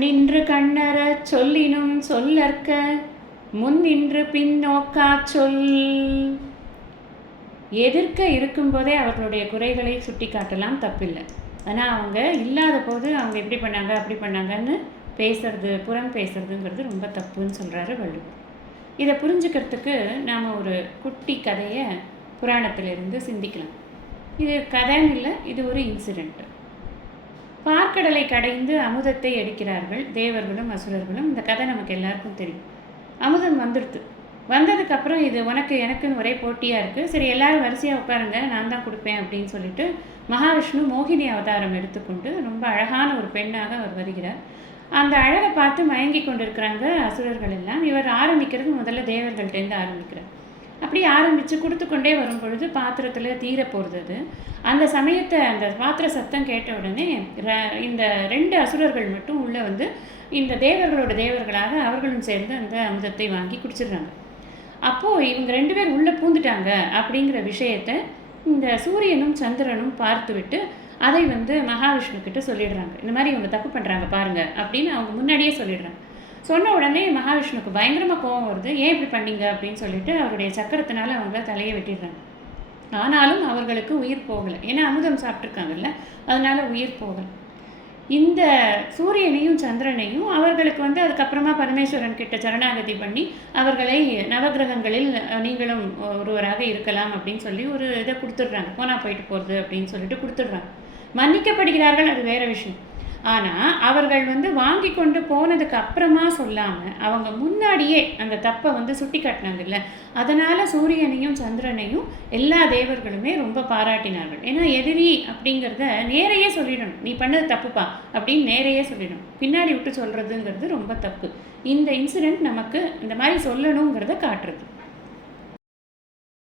நின்று கண்ணறச் சொல்லினும் சொல்லற்க முன்னின்று பின்னோக்காச் சொல். எதிர்க்க இருக்கும்போதே அவர்களுடைய குறைகளை சுட்டி காட்டலாம், தப்பில்லை. ஆனால் அவங்க இல்லாத போது அவங்க இப்படி பண்ணாங்க அப்படி பண்ணாங்கன்னு பேசுறது, புறம் பேசுறதுங்கிறது ரொம்ப தப்புன்னு சொல்கிறாரு வள்ளுவர். இதை புரிஞ்சுக்கிறதுக்கு நாம் ஒரு குட்டி கதையை புராணத்திலிருந்து சிந்திக்கலாம். இது கதைன்னு இல்லை, இது ஒரு இன்சிடெண்ட்டு. பார்க்கடலை கடைந்து அமுதத்தை எடுக்கிறார்கள் தேவர்களும் அசுரர்களும். இந்த கதை நமக்கு எல்லாருக்கும் தெரியும். அமுதம் வந்துடுது. வந்ததுக்கப்புறம் இது உனக்கு எனக்குன்னு ஒரே போட்டியாக இருக்குது, சரி எல்லாரும் வரிசையாக உட்காருங்க, நான் தான் கொடுப்பேன் அப்படின்னு சொல்லிட்டு மகாவிஷ்ணு மோகினி அவதாரம் எடுத்துக்கொண்டு ரொம்ப அழகான ஒரு பெண்ணாக அவர் வருகிறார். அந்த அழகை பார்த்து மயங்கி கொண்டிருக்கிறாங்க அசுரர்கள் எல்லாம். இவர் ஆரம்பிக்கிறது முதல்ல தேவர்கள்டேருந்து ஆரம்பிக்கிறார். அப்படி ஆரம்பித்து கொடுத்து கொண்டே வரும் பொழுது பாத்திரத்தில் தீர போகிறது. அந்த சமயத்தை அந்த பாத்திர சத்தம் கேட்ட உடனே இந்த 2 அசுரர்கள் மட்டும் உள்ளே வந்து இந்த தேவர்களோட தேவர்களாக அவர்களும் சேர்ந்து அந்த அமுதத்தை வாங்கி குடிச்சிடுறாங்க. அப்போது இவங்க 2 பேர் உள்ளே பூந்துட்டாங்க அப்படிங்கிற விஷயத்தை இந்த சூரியனும் சந்திரனும் பார்த்துவிட்டு அதை வந்து மகாவிஷ்ணுக்கிட்ட சொல்லிடுறாங்க. இந்த மாதிரி இவங்க தப்பு பண்ணுறாங்க பாருங்கள் அப்படின்னு அவங்க முன்னாடியே சொல்லிடுறாங்க. சொன்ன உடனே மகாவிஷ்ணுக்கு பயங்கரமாக கோபம் வருது. ஏன் இப்படி பண்ணீங்க அப்படின்னு சொல்லிட்டு அவருடைய சக்கரத்தினால அவங்கள தலையை வெட்டிடுறாங்க. ஆனாலும் அவர்களுக்கு உயிர் போகலை, ஏன்னா அமுதம் சாப்பிட்ருக்காங்கல்ல, அதனால உயிர் போகலை. இந்த சூரியனையும் சந்திரனையும் அவர்களுக்கு வந்து அதுக்கப்புறமா பரமேஸ்வரன் கிட்ட சரணாகதி பண்ணி அவர்களை நவகிரகங்களில் நீங்களும் ஒருவராக இருக்கலாம் அப்படின்னு சொல்லி ஒரு இதை கொடுத்துட்றாங்க. போனால் போயிட்டு போகிறது அப்படின்னு சொல்லிட்டு கொடுத்துட்றாங்க. மன்னிக்கப்படுகிறார்கள், அது வேறு விஷயம். ஆனால் அவர்கள் வந்து வாங்கி கொண்டு போனதுக்கு அப்புறமா சொல்லாமல் அவங்க முன்னாடியே அந்த தப்பை வந்து சுட்டி காட்டினாங்கல்ல, அதனால் சூரியனையும் சந்திரனையும் எல்லா தேவர்களுமே ரொம்ப பாராட்டினார்கள். ஏன்னா எதிரி அப்படிங்கிறத நேரையே சொல்லிடணும், நீ பண்ணது தப்புப்பா அப்படின்னு நேரையே சொல்லிடணும். பின்னாடி விட்டு சொல்கிறதுங்கிறது ரொம்ப தப்பு. இந்த இன்சிடெண்ட் நமக்கு இந்த மாதிரி சொல்லணுங்கிறத காட்டுறது.